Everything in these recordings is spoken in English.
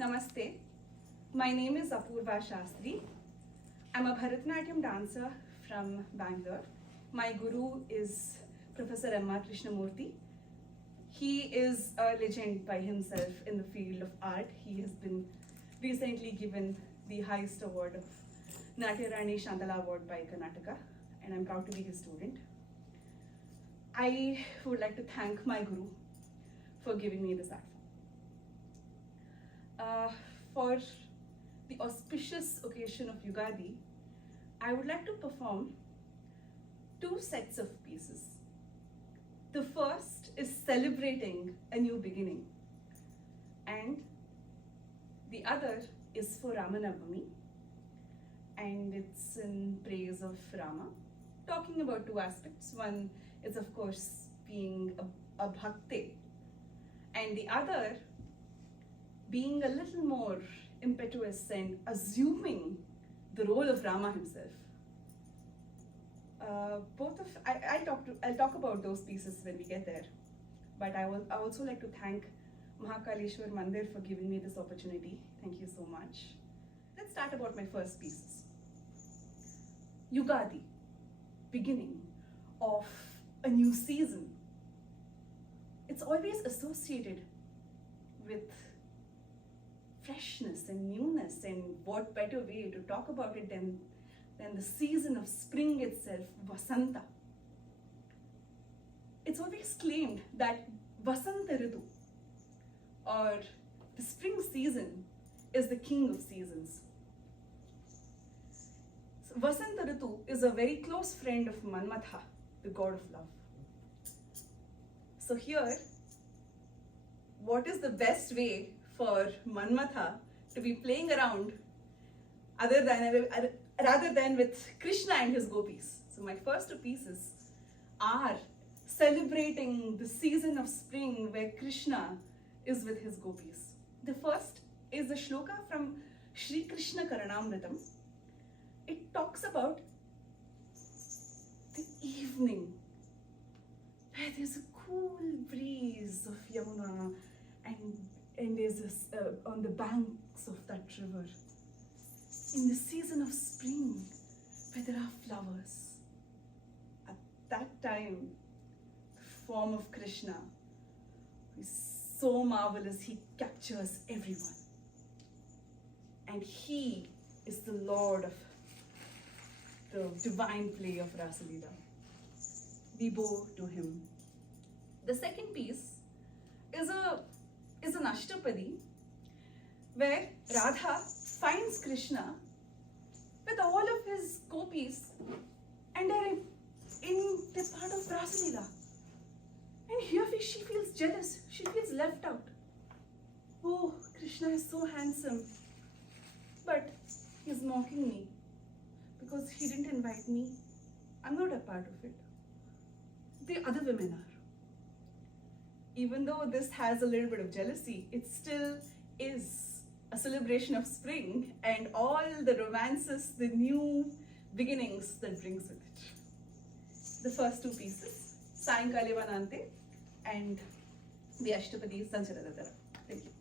Namaste. My name is Apurva Shastri. I'm a Bharatanatyam dancer from Bangalore. My guru is Professor M.R. Krishnamurthy. He is a legend by himself in the field of art. He has been recently given the highest award of Natya Rani Shantala Award by Karnataka, and I'm proud to be his student. I would like to thank my guru for giving me this art form. For the auspicious occasion of Yugadi, I would like to perform two sets of pieces. The first is celebrating a new beginning, and the other is for Ramanavami, and it's in praise of Rama, talking about two aspects. One is, of course, being a bhakte, and the other being a little more impetuous and assuming the role of Rama himself. I'll talk about those pieces when we get there, but I also like to thank Mahakaleshwar Mandir for giving me this opportunity. Thank you so much. Let's start about my first pieces. Yugadi, beginning of a new season. It's always associated with freshness and newness, and what better way to talk about it than the season of spring itself, Vasanta. It's always claimed that Vasanta Ritu, or the spring season, is the king of seasons. So Vasanta Ritu is a very close friend of Manmatha, the god of love. So here, what is the best way for Manmatha to be playing around rather than with Krishna and his gopis? So my first two pieces are celebrating the season of spring where Krishna is with his gopis. The first is a shloka from Shri Krishna Karanamritam. It talks about the evening where there's a cool breeze of Yamuna and there's on the banks of that river. In the season of spring, where there are flowers, at that time, the form of Krishna is so marvelous, he captures everyone. And he is the Lord of the divine play of Rasalila. We bow to him. The second piece is an Ashtapadi, where Radha finds Krishna with all of his gopis, and they're part of Rasalila. And here she feels jealous, she feels left out. Oh, Krishna is so handsome, but he's mocking me because he didn't invite me. I'm not a part of it. The other women are. Even though this has a little bit of jealousy, it still is a celebration of spring and all the romances, the new beginnings that brings with it. The first two pieces, Sayankale Vanante and the Ashtapadi Sancharadadara. Thank you.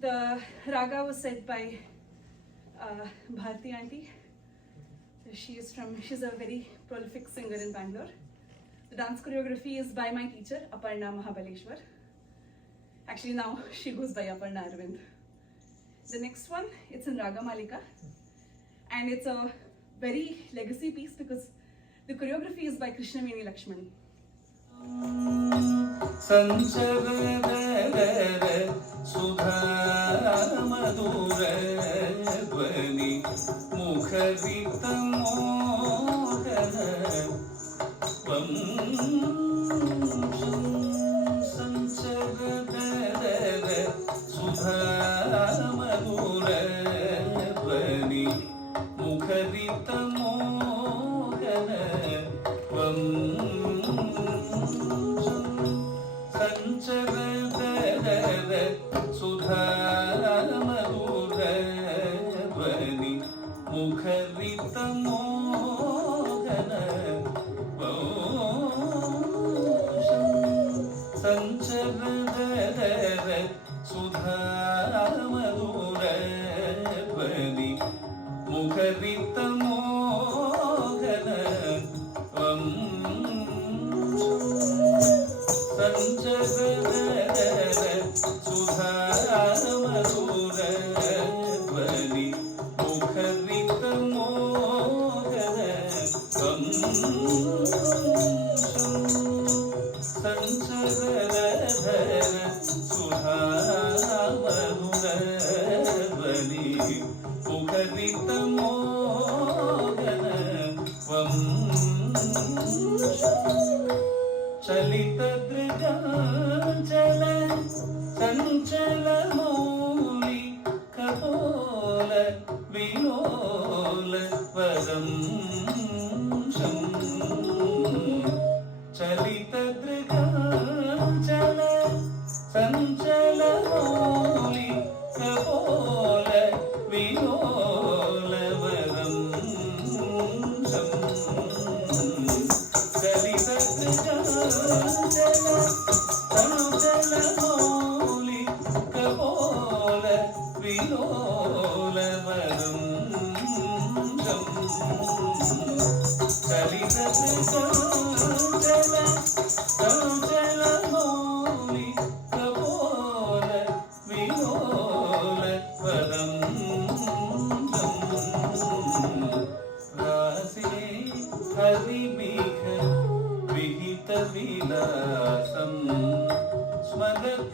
The raga was said by Bharti auntie. So she's a very prolific singer in Bangalore. The dance choreography is by my teacher, Aparna Mahabaleshwar. Actually now she goes by Aparna Arvind. The next one, it's in Raga Malika. And it's a very legacy piece because the choreography is by Krishnaveni Lakshman.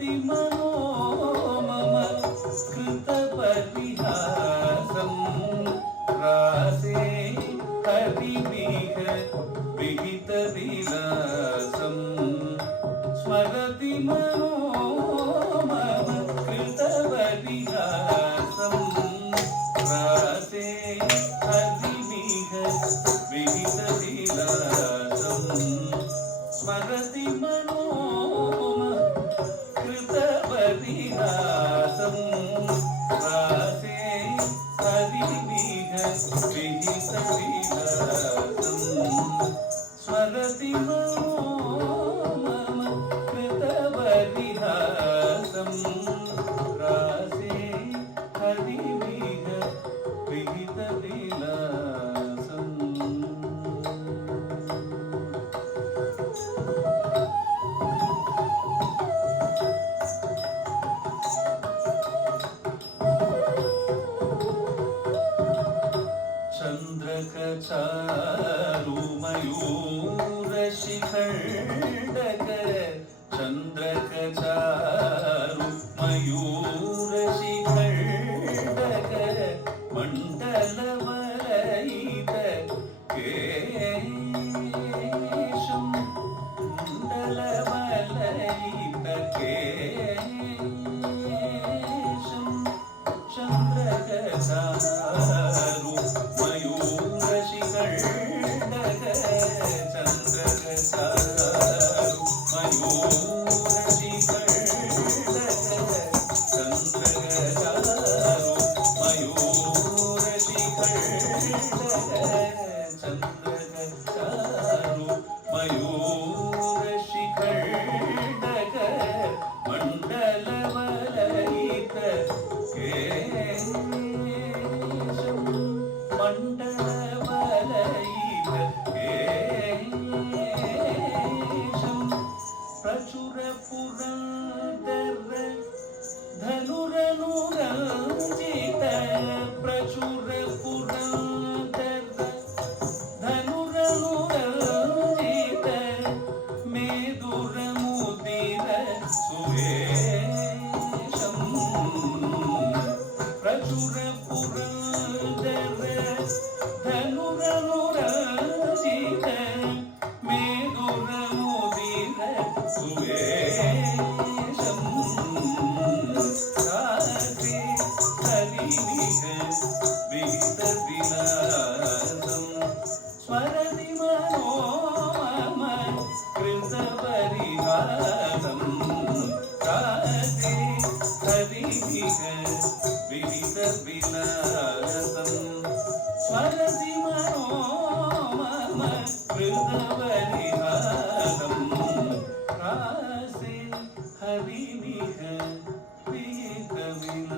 स्मरति मनो मम कृतपरिहासं रासे हरिविह विहितविलासं स्मरति मनो मम कृतपरिहासं रासे हरिविह विहितविलासं स्मरति मनो कृतपरिहासं रासे हरिविह विहितविलासं स्मरति मनो मम कृतपरिहासं रासे हरिविह विहितविलासं चन्द्रकचारुमयूरशिखण्डक चन्द्रकचारुमयूरशिखण्डक मण्डलवलयित केशं मण्डलवलयित केशं चन्द्रकचारु मयूरशिखण्डक चन्द्रकचारु मयूरशिखण्डक चन्द्रकचारु मयूरशिखण्डक चन्द्रकचारु मयूरशिखण्डक मण्डलवलयित केशं मण्डलवलयित केशं प्रचुरपुरन्दर धनुरनुरञ्जित प्रचुरपुरन्दर धनुरनुरञ्जित मेदुरमुदिर सुवेशं प्रचुरपुरन्दर धनुरनुरञ्जित मेदुरमुदिर सुवेशं रासे हरिविह विहितविलासं स्मरति मनो मम कृतपरिहासं रासे हरिविह विहितविलासं स्मरति मनो मम कृतपरिहासं रासे हरिविह विहितविलासम्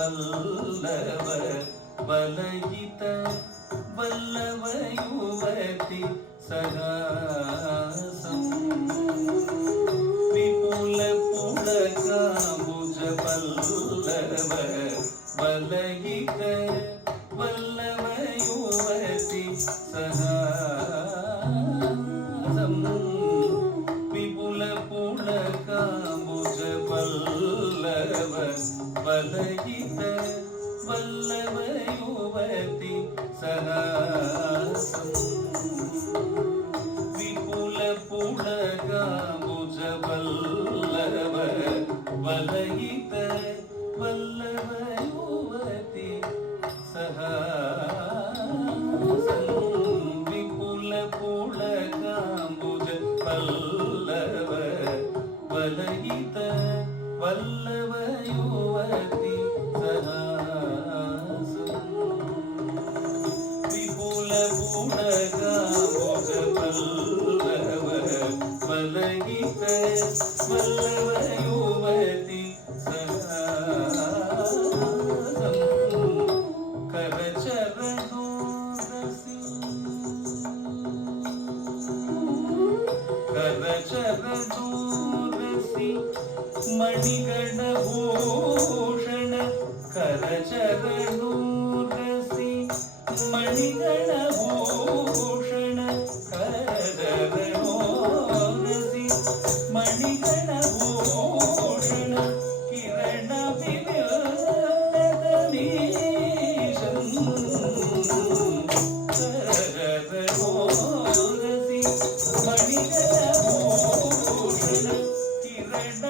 विपुलपुलकाम्बुजपल्लव वलयित वल्लवयुवति सहासं विपुलपुलकाम्बुजपल्लव वलयित वल्लवयुवति सहासं विपुलपुलकाम्बुजपल्लव वलयित वल्लवयुवति सहासं विपुलपुलकाम्बुजपल्लव वलयित वल्लवयुवति सहासं विपुलपुलकाम्बुजपल्लव वलयित वल्लवयुवति सहासं विपुलपुलकाम्बुजपल्लव वलयित वल्लवयुवति सहासं करचरणोरसि ಚರಣೋರಸಿ ಮಣಿಗಣಭೂಷಣ ಕರಚರಣೋರಸಿ ಮಣಿಗಣಭೂಷಣ ಕರಚರಣೋರಸಿ ಮಣಿಗಣಭೂಷಣ ಕಿರಣ ವಿನೀಶಂ ಕರಚರಣೋರಸಿ ಮಣಿಗಣಭೂಷಣ ಕಿರಣ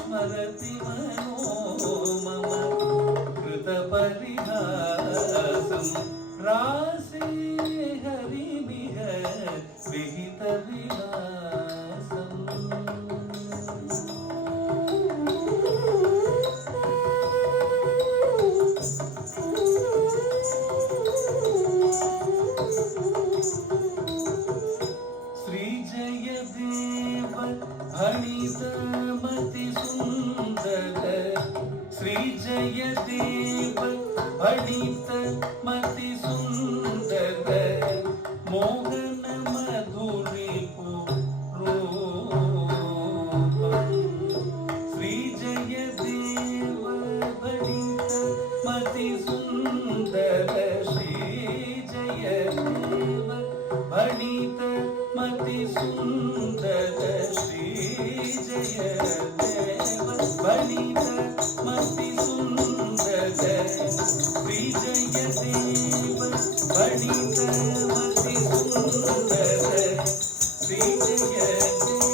स्मरति मनो मम कृतपरिहासं रासे हरिमिह श्रीजयदेव भणितमतिसुन्दर श्रीजयदेव भणितमतिसुन्दर मोहनमधुरिपु रूपम् श्रीजयदेव भणितमतिसुन्दर श्रीजयदेव भणितमतिसुन्दर श्रीजयदेव भणितमतिसुन्दर श्रीजयदेव भणितमतिसुन्दर श्रीजयदेव